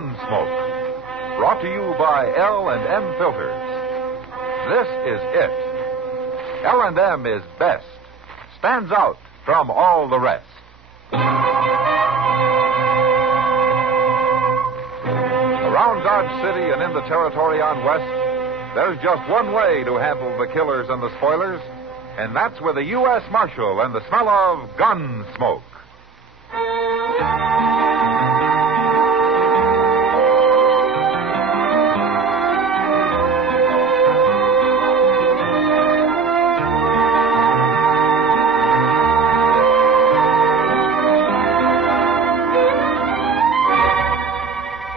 Gunsmoke. Brought to you by L&M Filters. This is it. L&M is best. Stands out from all the rest. Around Dodge City and in the territory on West, there's just one way to handle the killers and the spoilers, and that's with a U.S. Marshal and the smell of Gunsmoke.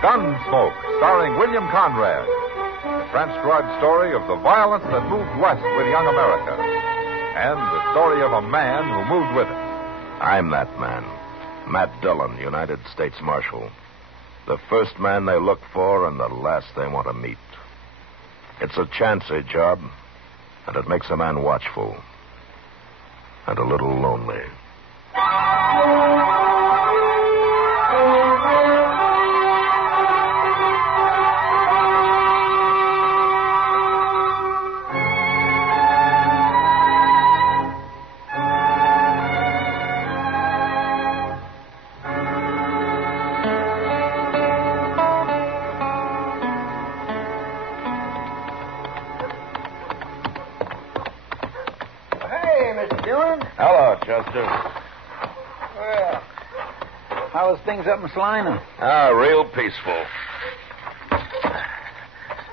Gunsmoke, starring William Conrad. The transcribed story of the violence that moved west with young America. And the story of a man who moved with it. I'm that man. Matt Dillon, United States Marshal. The first man they look for and the last they want to meet. It's a chancy job, and it makes a man watchful. And a little lonely. Hello, Chester. Well, how's things up in Salina? Real peaceful.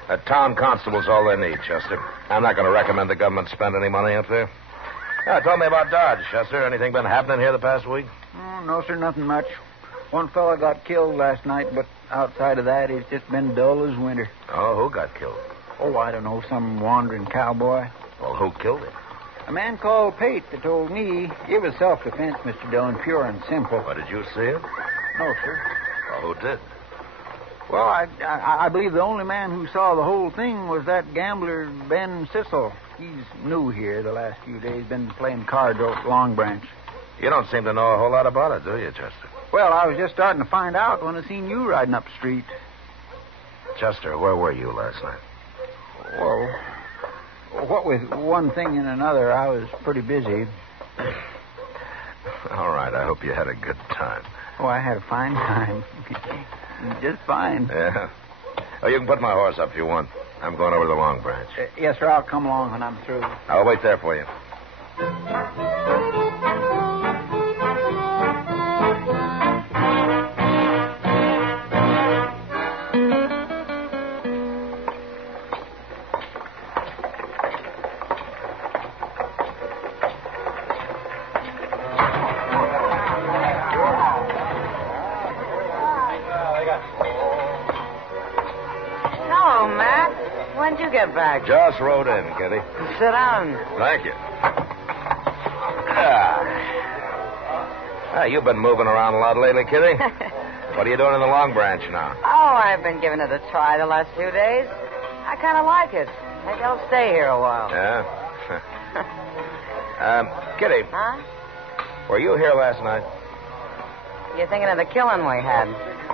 A town constable's all they need, Chester. I'm not going to recommend the government spend any money up there. Tell me about Dodge, Chester. Anything been happening here the past week? Oh, no, sir, nothing much. One fella got killed last night, but outside of that, it's just been dull as winter. Oh, who got killed? Oh, I don't know, some wandering cowboy. Well, who killed him? A man called Pate that told me it was self-defense, Mr. Dillon, pure and simple. But did you see it? No, sir. Well, who did? Well, I believe the only man who saw the whole thing was that gambler, Ben Sissel. He's new here the last few days, been playing cards over at Long Branch. You don't seem to know a whole lot about it, do you, Chester? Well, I was just starting to find out when I seen you riding up the street. Chester, where were you last night? Well, what with one thing and another, I was pretty busy. All right, I hope you had a good time. Oh, I had a fine time. Just fine. Yeah. Oh, you can put my horse up if you want. I'm going over to the Long Branch. Yes, sir, I'll come along when I'm through. I'll wait there for you. When'd you get back? Just rode in, Kitty. Sit down. Thank you. You've been moving around a lot lately, Kitty. What are you doing in the Long Branch now? Oh, I've been giving it a try the last few days. I kind of like it. Maybe I'll stay here a while. Yeah? Kitty. Huh? Were you here last night? You're thinking of the killing we had?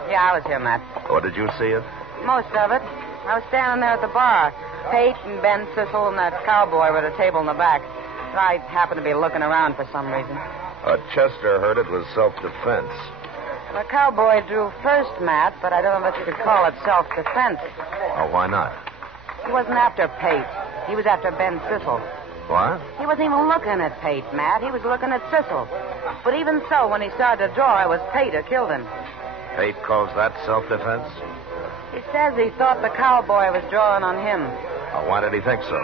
Yeah, I was here, Matt. Oh, did you see it? Most of it. I was standing there at the bar. Pate and Ben Sissel and that cowboy were at a table in the back. But I happened to be looking around for some reason. Chester heard it was self-defense. The cowboy drew first, Matt, but I don't know if you could call it self-defense. Oh, why not? He wasn't after Pate. He was after Ben Sissel. What? He wasn't even looking at Pate, Matt. He was looking at Sissel. But even so, when he started to draw, it was Pate who killed him. Pate calls that self-defense? He says he thought the cowboy was drawing on him. Oh, why did he think so?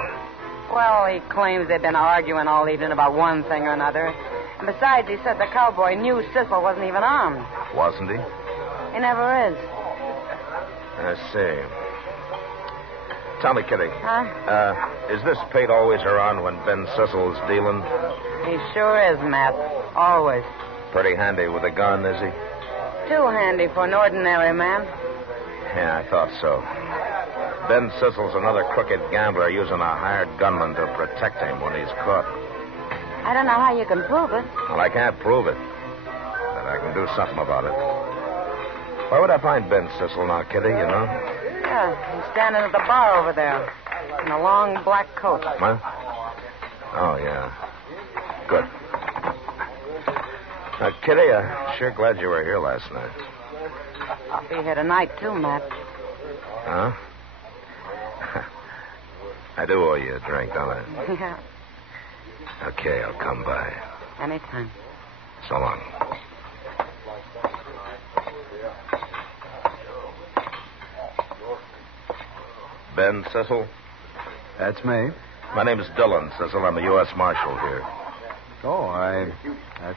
Well, he claims they've been arguing all evening about one thing or another. And besides, he said the cowboy knew Sissel wasn't even armed. Wasn't he? He never is. I see. Tell me, Kitty. Huh? Is this Pate always around when Ben Sissel's dealing? He sure is, Matt. Always. Pretty handy with a gun, is he? Too handy for an ordinary man. Yeah, I thought so. Ben Sissel's another crooked gambler using a hired gunman to protect him when he's caught. I don't know how you can prove it. Well, I can't prove it. But I can do something about it. Where would I find Ben Sissel now, Kitty, you know? Yeah, he's standing at the bar over there in a long black coat. What? Oh, yeah. Good. Now, Kitty, I'm sure glad you were here last night. I'll be here tonight, too, Matt. Huh? I do owe you a drink, don't I? Yeah, Okay, I'll come by. anytime. So long. Ben Sissel? That's me. My name is Dillon Sissel. I'm a U.S. Marshal here. Oh, I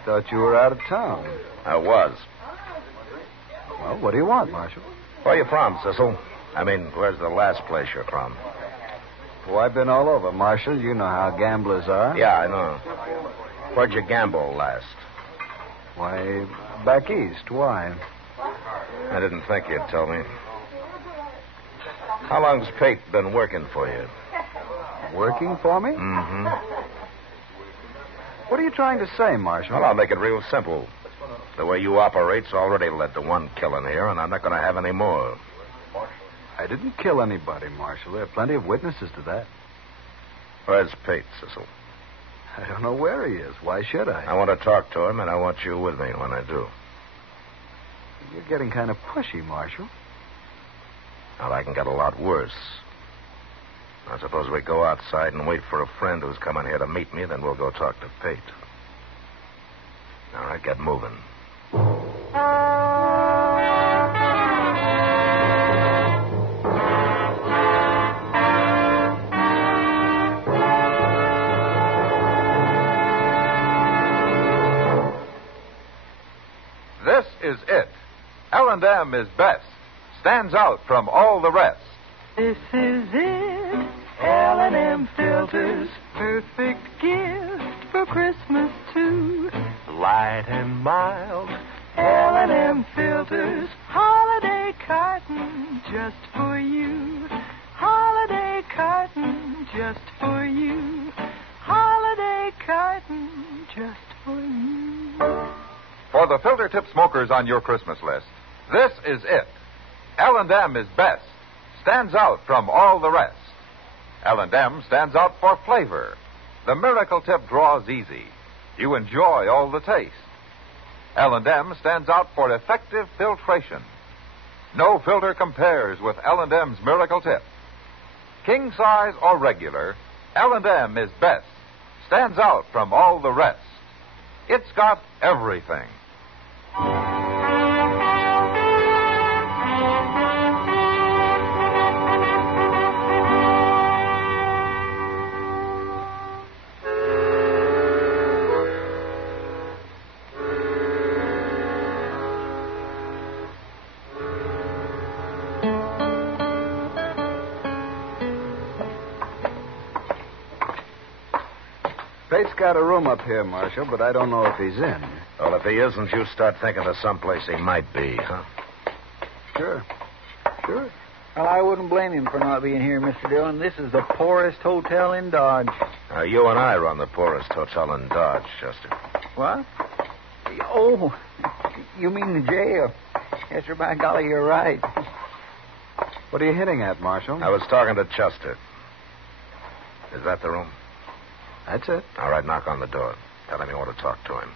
thought you were out of town. I was. Well, what do you want, Marshal? Where are you from, Sissel? I mean, where's the last place you're from? Oh, I've been all over, Marshal. You know how gamblers are. Yeah, I know. Where'd you gamble last? Why, back east. Why? I didn't think you'd tell me. How long's Pate been working for you? Working for me? Mm-hmm. What are you trying to say, Marshal? Well, I'll make it real simple. The way you operate's already led to one killing here, and I'm not going to have any more. I didn't kill anybody, Marshal. There are plenty of witnesses to that. Where's Pate, Sissel? I don't know where he is. Why should I? I want to talk to him, and I want you with me when I do. You're getting kind of pushy, Marshal. Well, I can get a lot worse. I suppose we go outside and wait for a friend who's coming here to meet me, then we'll go talk to Pate. All right, get moving. This is it. L&M is best. Stands out from all the rest. This is it. L&M filters, perfect gift for Christmas too. Light and mild. L&M filters, holiday carton just for you. Holiday carton just for you. Holiday carton just for you. For the filter tip smokers on your Christmas list, this is it. L&M is best. Stands out from all the rest. L&M stands out for flavor. The miracle tip draws easy. You enjoy all the taste. L&M stands out for effective filtration. No filter compares with L&M's miracle tip. King size or regular, L&M is best. Stands out from all the rest. It's got everything. Pate's got a room up here, Marshal, but I don't know if he's in. Well, if he isn't, you start thinking of someplace he might be, huh? Sure. Well, I wouldn't blame him for not being here, Mr. Dillon. This is the poorest hotel in Dodge. You and I run the poorest hotel in Dodge, Chester. What? Oh, you mean the jail? Yes, sir, by golly, you're right. What are you hitting at, Marshal? I was talking to Chester. Is that the room? That's it. All right, knock on the door. Tell him you want to talk to him.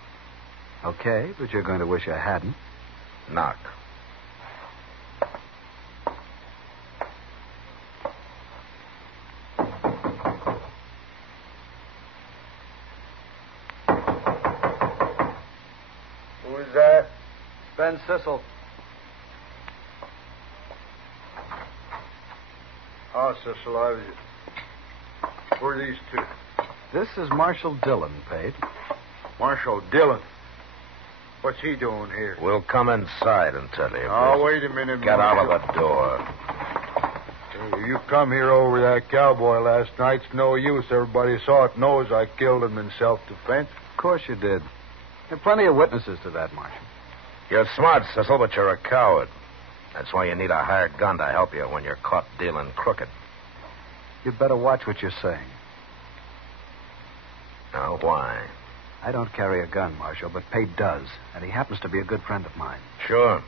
Okay, but you're going to wish I hadn't. Knock. Who's that? Ben Sissel. Oh, Cecil, I was... Who are these two? This is Marshal Dillon, Pate. Marshal Dillon. What's he doing here? We'll come inside and tell you. Oh, wait a minute, Get out Marshal. of the door. You come here over that cowboy last night. It's no use. Everybody saw it knows I killed him in self-defense. Of course you did. There are plenty of witnesses to that, Marshal. You're smart, Cecil, but you're a coward. That's why you need a hired gun to help you when you're caught dealing crooked. You'd better watch what you're saying. Now, why? I don't carry a gun, Marshal, but Pate does, and he happens to be a good friend of mine. Sure.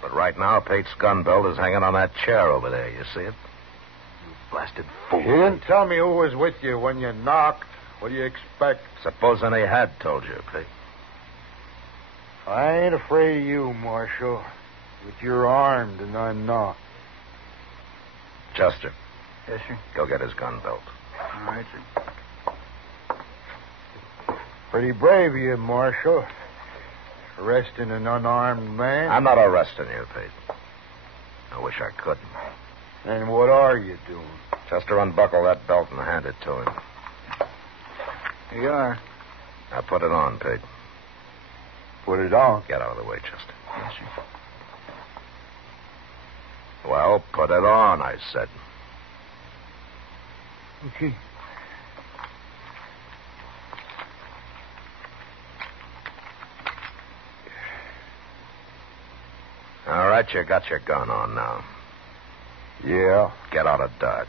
But right now, Pate's gun belt is hanging on that chair over there. You see it? You blasted fool. You didn't tell me who was with you when you knocked. What do you expect? Supposing he had told you, Pete. I ain't afraid of you, Marshal. But you're armed and I'm not. Chester. Yes, sir. Go get his gun belt. All right, sir. Pretty brave of you, Marshal. Arresting an unarmed man. I'm not arresting you, Pete. I wish I could. And what are you doing? Chester, unbuckle that belt and hand it to him. Here you are. Now put it on, Pete. Put it on. Get out of the way, Chester. Yes, sir. Well, put it on, I said. Okay. All right, you got your gun on now. Yeah. Get out of Dodge.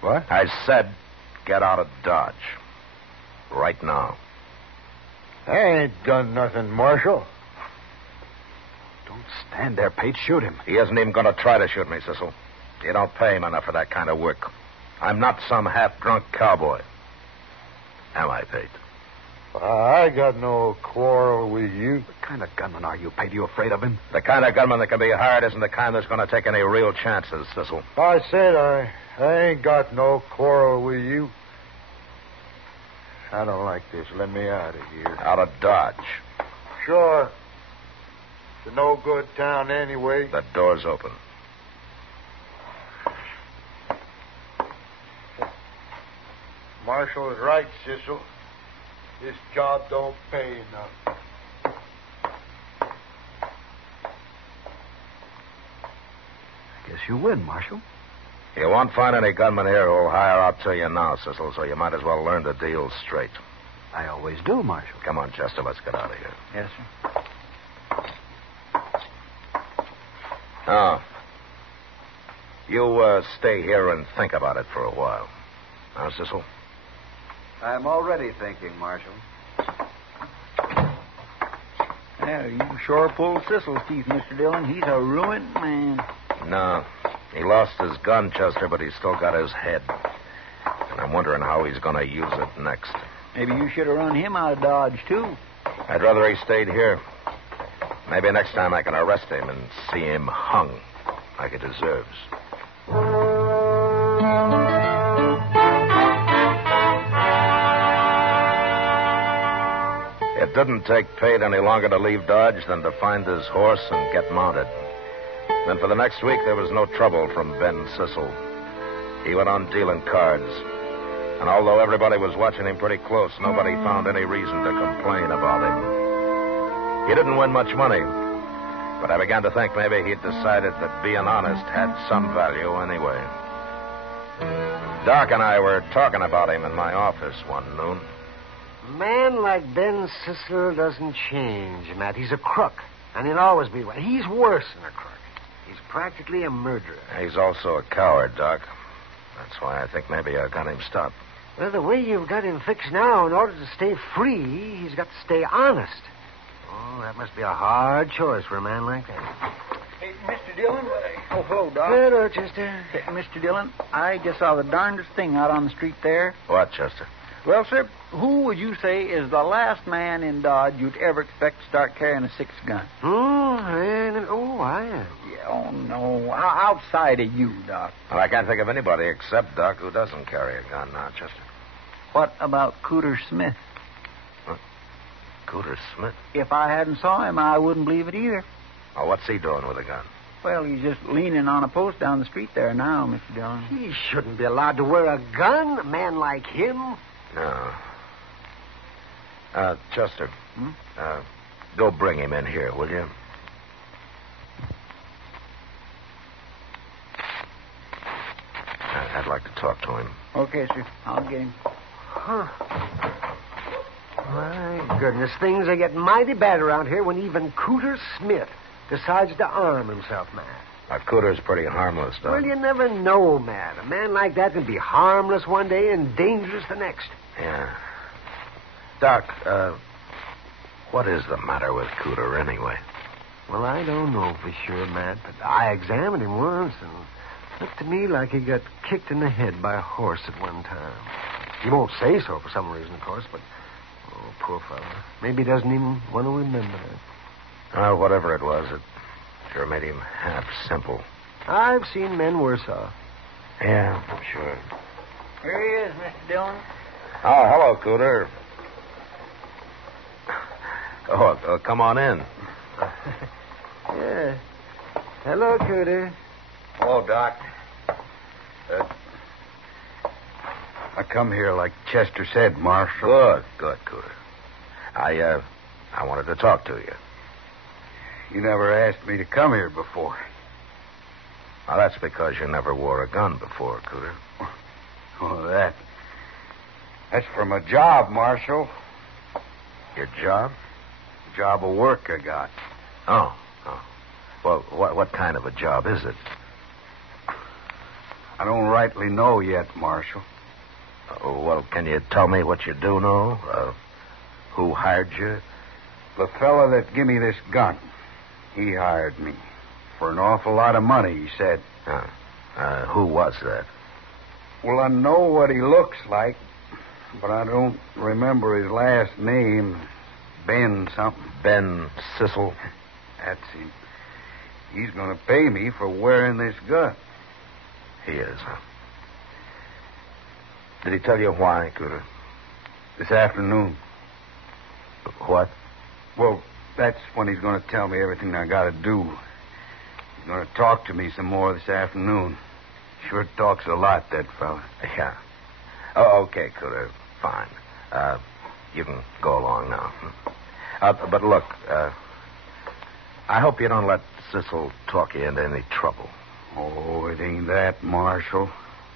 What? I said get out of Dodge. Right now. I ain't done nothing, Marshal. Don't stand there, Pate. Shoot him. He isn't even going to try to shoot me, Cecil. You don't pay him enough for that kind of work. I'm not some half-drunk cowboy. Am I, Pate? I got no quarrel with you. What kind of gunman are you, Pate? You afraid of him? The kind of gunman that can be hired isn't the kind that's going to take any real chances, Cecil. I said I ain't got no quarrel with you. I don't like this. Let me out of here. Out of Dodge. Sure. It's a no-good town anyway. The door's open. Marshal is right, Cecil. This job don't pay enough. I guess you win, Marshal. You won't find any gunmen here who'll hire out to you now, Cecil, so you might as well learn the deal straight. I always do, Marshal. Come on, Chester, let's get out of here. Yes, sir. Now, you stay here and think about it for a while. Now, Cecil? I'm already thinking, Marshal. Yeah, you sure pulled Cecil's teeth, Mr. Dillon. He's a ruined man. No. He lost his gun, Chester, but he's still got his head. And I'm wondering how he's going to use it next. Maybe you should have run him out of Dodge, too. I'd rather he stayed here. Maybe next time I can arrest him and see him hung like he deserves. It didn't take Pate any longer to leave Dodge than to find his horse and get mounted. Then for the next week, there was no trouble from Ben Cecil. He went on dealing cards. And although everybody was watching him pretty close, nobody found any reason to complain about him. He didn't win much money, but I began to think maybe he'd decided that being honest had some value anyway. Doc and I were talking about him in my office one noon. A man like Ben Cecil doesn't change, Matt. He's a crook, and he'll always be. He's worse than a crook. He's practically a murderer. He's also a coward, Doc. That's why I think maybe I got him stopped. Well, the way you've got him fixed now, in order to stay free, he's got to stay honest. Oh, that must be a hard choice for a man like that. Hey, Mr. Dillon. Oh, hello, Doc. Hello, Chester. Hey, Mr. Dillon, I just saw the darndest thing out on the street there. What, Chester? Well, sir, who would you say is the last man in Dodge you'd ever expect to start carrying a 6-gun? I am. Yeah, oh, no. Outside of you, Doc. Well, I can't think of anybody except Doc who doesn't carry a gun now, Chester. What about Cooter Smith? What? Cooter Smith? If I hadn't saw him, I wouldn't believe it either. Oh, what's he doing with a gun? Well, he's just leaning on a post down the street there now, Mr. Dillon. He shouldn't be allowed to wear a gun, a man like him. No. Chester. Hmm? Go bring him in here, will you? I'd like to talk to him. Okay, sir. I'll get him. Huh. My goodness, things are getting mighty bad around here when even Cooter Smith decides to arm himself, man. Cooter's pretty harmless, Doc. Well, you never know, man. A man like that can be harmless one day and dangerous the next. Yeah. Doc, what is the matter with Cooter anyway? Well, I don't know for sure, Matt, but I examined him once, and it looked to me like he got kicked in the head by a horse at one time. He won't say so for some reason, of course, but... Oh, poor fellow. Maybe he doesn't even want to remember that. Well, whatever it was, it sure made him half simple. I've seen men worse off. Yeah, I'm sure. Here he is, Mr. Dillon. Oh, hello, Cooter. Oh, come on in. Yeah. Hello, Cooter. Hello, Doc. I come here like Chester said, Marshal. Good, Cooter. I wanted to talk to you. You never asked me to come here before. Now, that's because you never wore a gun before, Cooter. Oh, that's from a job, Marshal. Your job? Job of work I got. Oh. Well, what kind of a job is it? I don't rightly know yet, Marshal. Well, can you tell me what you do know? Who hired you? The fella that give me this gun, he hired me. For an awful lot of money, he said. Who was that? Well, I know what he looks like, but I don't remember his last name. Ben something. Ben Sissel? That's him. He's going to pay me for wearing this gun. He is, huh? Did he tell you why, Cooter? This afternoon. What? Well, that's when he's going to tell me everything I got to do. He's going to talk to me some more this afternoon. Sure talks a lot, that fella. Yeah. Oh, okay, Cooter. Fine. You can go along now. But look, I hope you don't let Sissel talk you into any trouble. Oh, it ain't that, Marshal.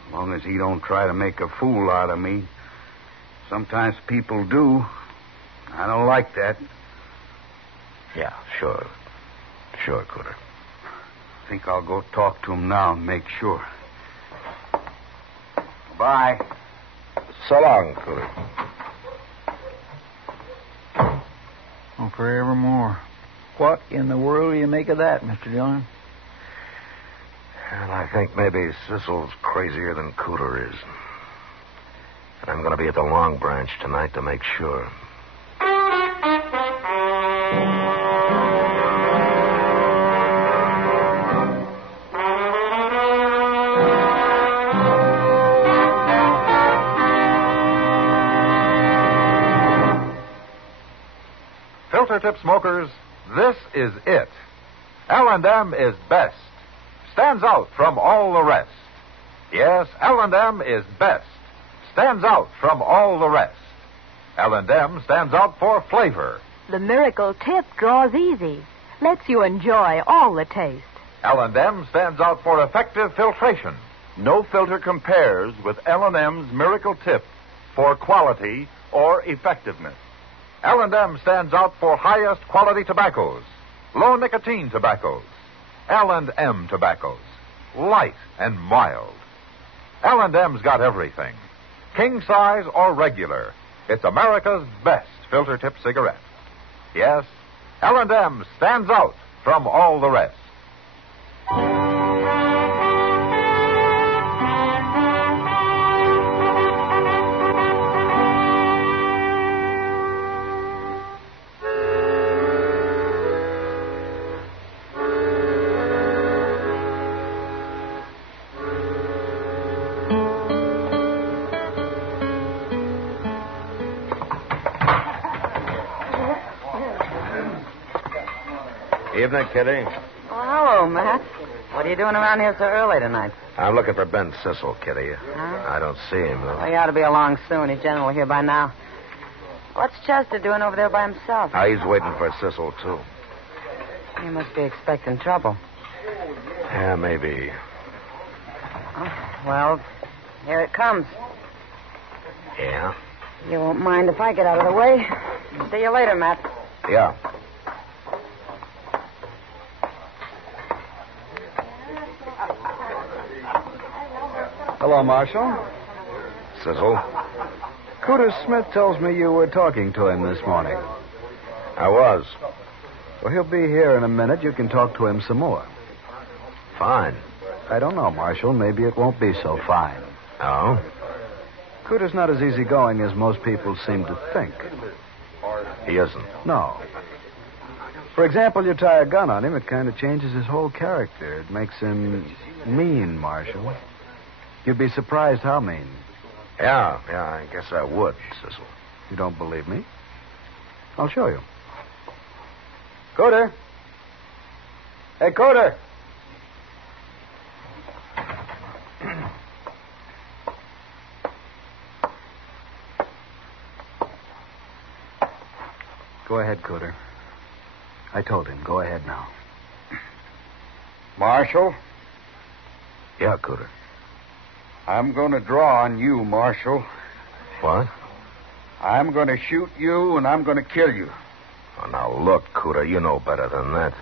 As long as he don't try to make a fool out of me. Sometimes people do. I don't like that. Yeah, sure. Sure, Cooter. I think I'll go talk to him now and make sure. Bye. So long, Cooter. Oh, forevermore. What in the world do you make of that, Mr. Dillon? Well, I think maybe Sissel's crazier than Cooter is. And I'm going to be at the Long Branch tonight to make sure. Filter tip smokers, this is it. L&M is best. Stands out from all the rest. Yes, L&M is best. Stands out from all the rest. L&M stands out for flavor. The miracle tip draws easy. Lets you enjoy all the taste. L&M stands out for effective filtration. No filter compares with L&M's miracle tip for quality or effectiveness. L&M stands out for highest quality tobaccos, low nicotine tobaccos, L&M tobaccos, light and mild. L&M's got everything, king size or regular. It's America's best filter tip cigarette. Yes, L&M stands out from all the rest. Evening, Kitty. Oh, hello, Matt. What are you doing around here so early tonight? I'm looking for Ben Sissel, Kitty. I don't see him, though. Well, he ought to be along soon. He's generally here by now. What's Chester doing over there by himself? He's waiting for Sissel, too. He must be expecting trouble. Yeah, maybe. Oh, well, here it comes. Yeah? You won't mind if I get out of the way. See you later, Matt. Yeah. Hello, Marshal. Sissel? Cooter Smith tells me you were talking to him this morning. I was. Well, he'll be here in a minute. You can talk to him some more. Fine. I don't know, Marshal. Maybe it won't be so fine. Oh? Cooter's not as easygoing as most people seem to think. He isn't? No. For example, you tie a gun on him, it kind of changes his whole character. It makes him mean, Marshal. You'd be surprised how mean. Yeah, I guess I would, Cecil. You don't believe me? I'll show you. Cooter. Hey, Cooter. Go ahead, Cooter. I told him. Go ahead now. Marshal, Yeah, Cooter. I'm going to draw on you, Marshal. What? I'm going to shoot you, and I'm going to kill you. Oh, now, look, Cooter, you know better than that.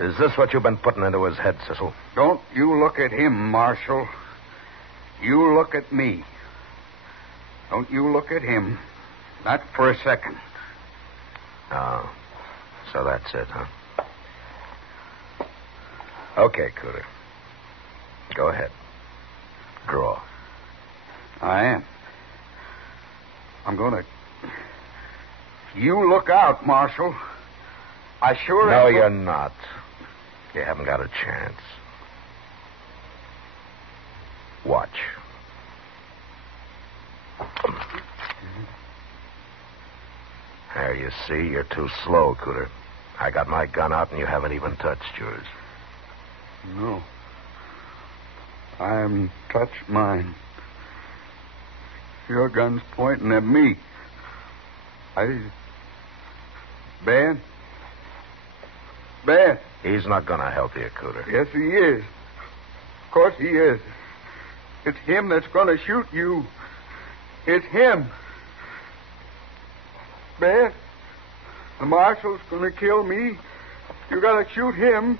Is this what you've been putting into his head, Cecil? Don't you look at him, Marshal. You look at me. Don't you look at him. Not for a second. Oh, so that's it, huh? Okay, Cooter. Go ahead. Draw. I am. I'm going to... You look out, Marshal. I sure No, am. you're not. You haven't got a chance. Watch. There, you see, you're too slow, Cooter. I got my gun out and you haven't even touched yours. No. I haven't touched mine. Your gun's pointing at me. Ben? He's not going to help you, Cooter. Yes, he is. Of course he is. It's him that's going to shoot you. It's him. Ben, the marshal's going to kill me. You got to shoot him.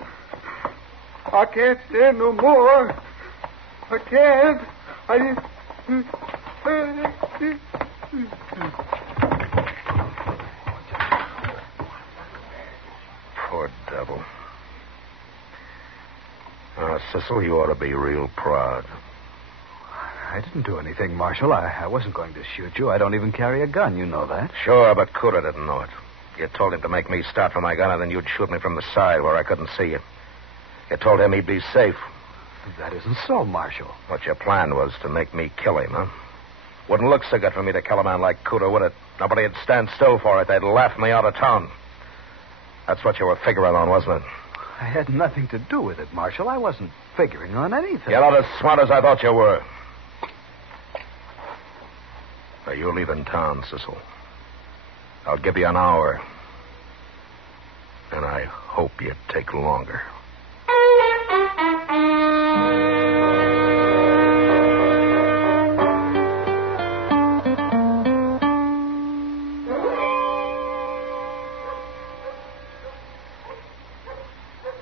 I can't stand no more. I can't. Poor devil. Cecil, you ought to be real proud. I didn't do anything, Marshal. I wasn't going to shoot you. I don't even carry a gun. You know that. Sure, but Cooter didn't know it. You told him to make me start for my gun, and then you'd shoot me from the side where I couldn't see you. You told him he'd be safe. That isn't so, Marshal. What your plan was to make me kill him, huh? Wouldn't look so good for me to kill a man like Cooter, would it? Nobody'd stand still for it. They'd laugh me out of town. That's what you were figuring on, wasn't it? I had nothing to do with it, Marshal. I wasn't figuring on anything. You're not as smart as I thought you were. Now, you're leaving town, Cecil. I'll give you an hour. And I hope you take longer.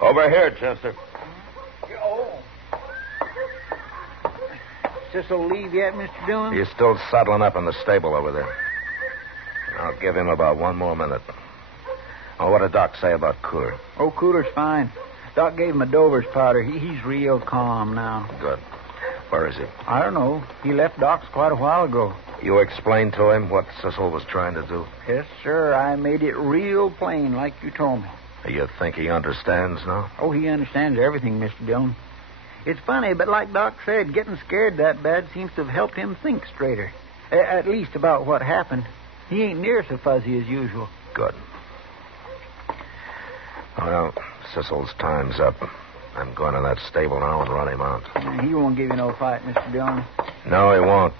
Over here, Chester. Cecil leave yet, Mr. Dillon? He's still saddling up in the stable over there. I'll give him about one more minute. Oh, what did Doc say about Cooter? Oh, Cooter's fine. Doc gave him a Dover's powder. He's real calm now. Good. Where is he? I don't know. He left Doc's quite a while ago. You explained to him what Cecil was trying to do? Yes, sir. I made it real plain like you told me. You think he understands now? Oh, he understands everything, Mr. Dillon. It's funny, but like Doc said, getting scared that bad seems to have helped him think straighter. At least about what happened. He ain't near so fuzzy as usual. Good. Well, Cecil's time's up. I'm going to that stable now and run him out. He won't give you no fight, Mr. Dillon. No, he won't.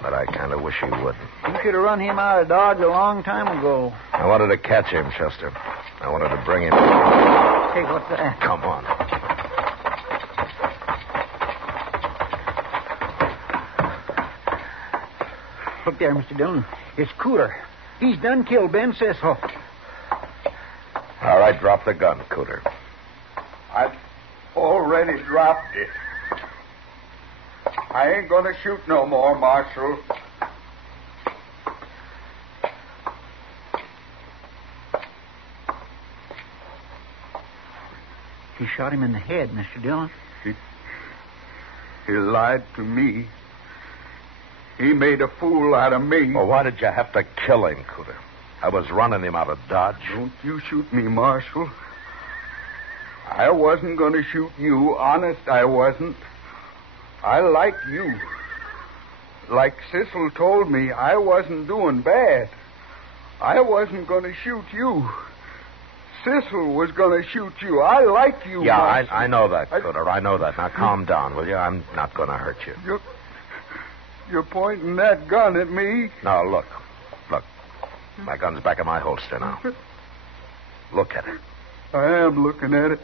But I kind of wish he would. You should have run him out of Dodge a long time ago. I wanted to catch him, Chester. I wanted to bring him... Hey, what's that? Come on. Look there, Mr. Dillon. It's Cooter. He's done killed Ben Cecil. All right, drop the gun, Cooter. I've already dropped it. I ain't going to shoot no more, Marshal. shot him in the head, Mr. Dillon. He lied to me. He made a fool out of me. Well, why did you have to kill him, Cooter? I was running him out of Dodge. Don't you shoot me, Marshal. I wasn't going to shoot you. Honest, I wasn't. I like you. Like Cecil told me, I wasn't doing bad. I wasn't going to shoot you. Cecil was going to shoot you. I like you, Yeah, Marshal. I know that, Cooter. I know that. Now, calm down, will you? I'm not going to hurt you. You're pointing that gun at me? Now, look. Look. My gun's back in my holster now. Look at it. I am looking at it.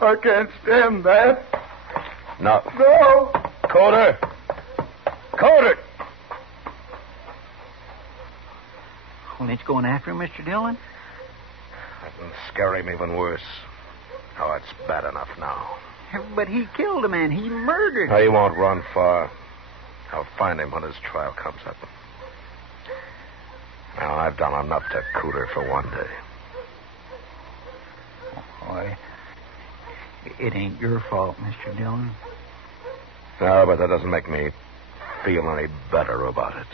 I can't stand that. No. No! Cooter! Cooter! Well, it's going after him, Mr. Dillon? That can scare him even worse. Oh, it's bad enough now. But he killed a man. He murdered. He won't run far. I'll find him when his trial comes up. Now, I've done enough to Cooter for one day. Boy, it ain't your fault, Mr. Dillon. No, but that doesn't make me feel any better about it.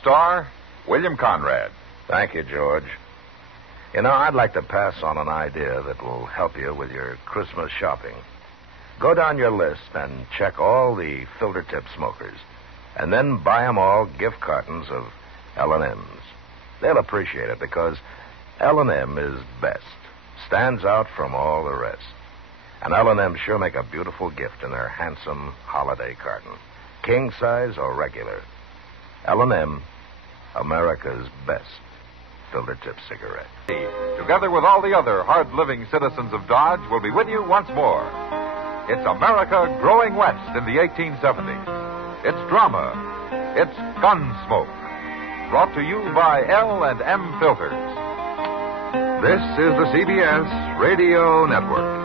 Star, William Conrad. Thank you, George. You know, I'd like to pass on an idea that will help you with your Christmas shopping. Go down your list and check all the filter tip smokers, and then buy them all gift cartons of L&M's. They'll appreciate it because L&M is best, stands out from all the rest. And L&M sure make a beautiful gift in their handsome holiday carton, king size or regular. L&M, America's best filter tip cigarette. Together with all the other hard-living citizens of Dodge, will be with you once more. It's America growing west in the 1870s. It's drama. It's Gunsmoke. Brought to you by L&M Filters. This is the CBS Radio Network.